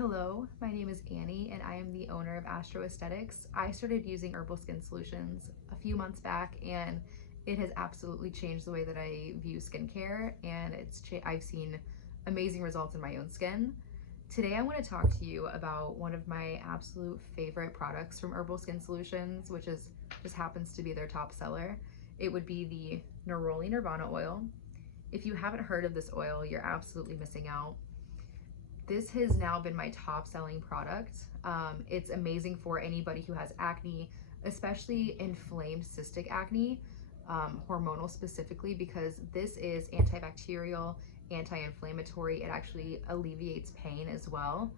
Hello, my name is Annie and I am the owner of Astro Aesthetics. I started using Herbal Skin Solutions a few months back and it has absolutely changed the way that I view skincare, and I've seen amazing results in my own skin. Today I want to talk to you about one of my absolute favorite products from Herbal Skin Solutions, which just happens to be their top seller. It would be the Neroli Nirvana oil. If you haven't heard of this oil, you're absolutely missing out. This has now been my top selling product. It's amazing for anybody who has acne, especially inflamed cystic acne, hormonal specifically, because this is antibacterial, anti-inflammatory. It actually alleviates pain as well.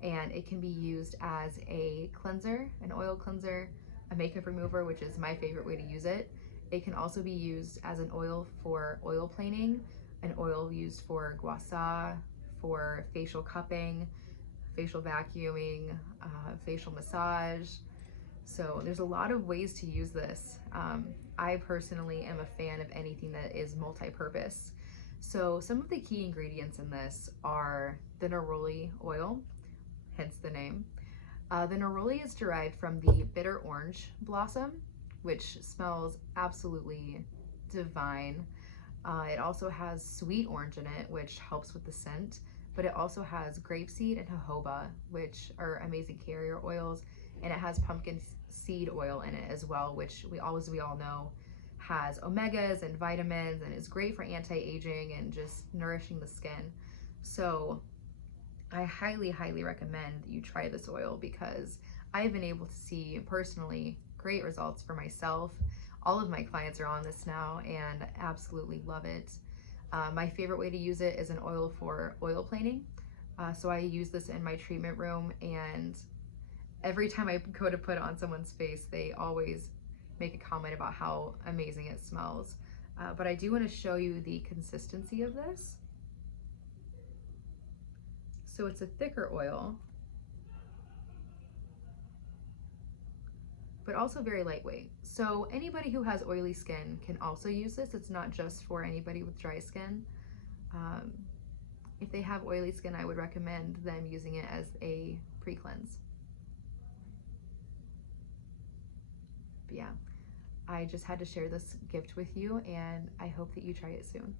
And it can be used as a cleanser, an oil cleanser, a makeup remover, which is my favorite way to use it. It can also be used as an oil for oil planing, an oil used for gua sha, for facial cupping, facial vacuuming, facial massage. So there's a lot of ways to use this. I personally am a fan of anything that is multi-purpose. So some of the key ingredients in this are the neroli oil, hence the name. The neroli is derived from the bitter orange blossom, which smells absolutely divine. It also has sweet orange in it, which helps with the scent, but it also has grapeseed and jojoba, which are amazing carrier oils, and it has pumpkin seed oil in it as well, which we all know has omegas and vitamins and is great for anti-aging and just nourishing the skin. So I highly, highly recommend that you try this oil because I've been able to see personally great results for myself. All of my clients are on this now and absolutely love it. My favorite way to use it is an oil for oil planing. So I use this in my treatment room, and every time I go to put it on someone's face, they always make a comment about how amazing it smells. But I do want to show you the consistency of this. So it's a thicker oil, but also very lightweight. So anybody who has oily skin can also use this. It's not just for anybody with dry skin. If they have oily skin, I would recommend them using it as a pre-cleanse. But yeah, I just had to share this gift with you, and I hope that you try it soon.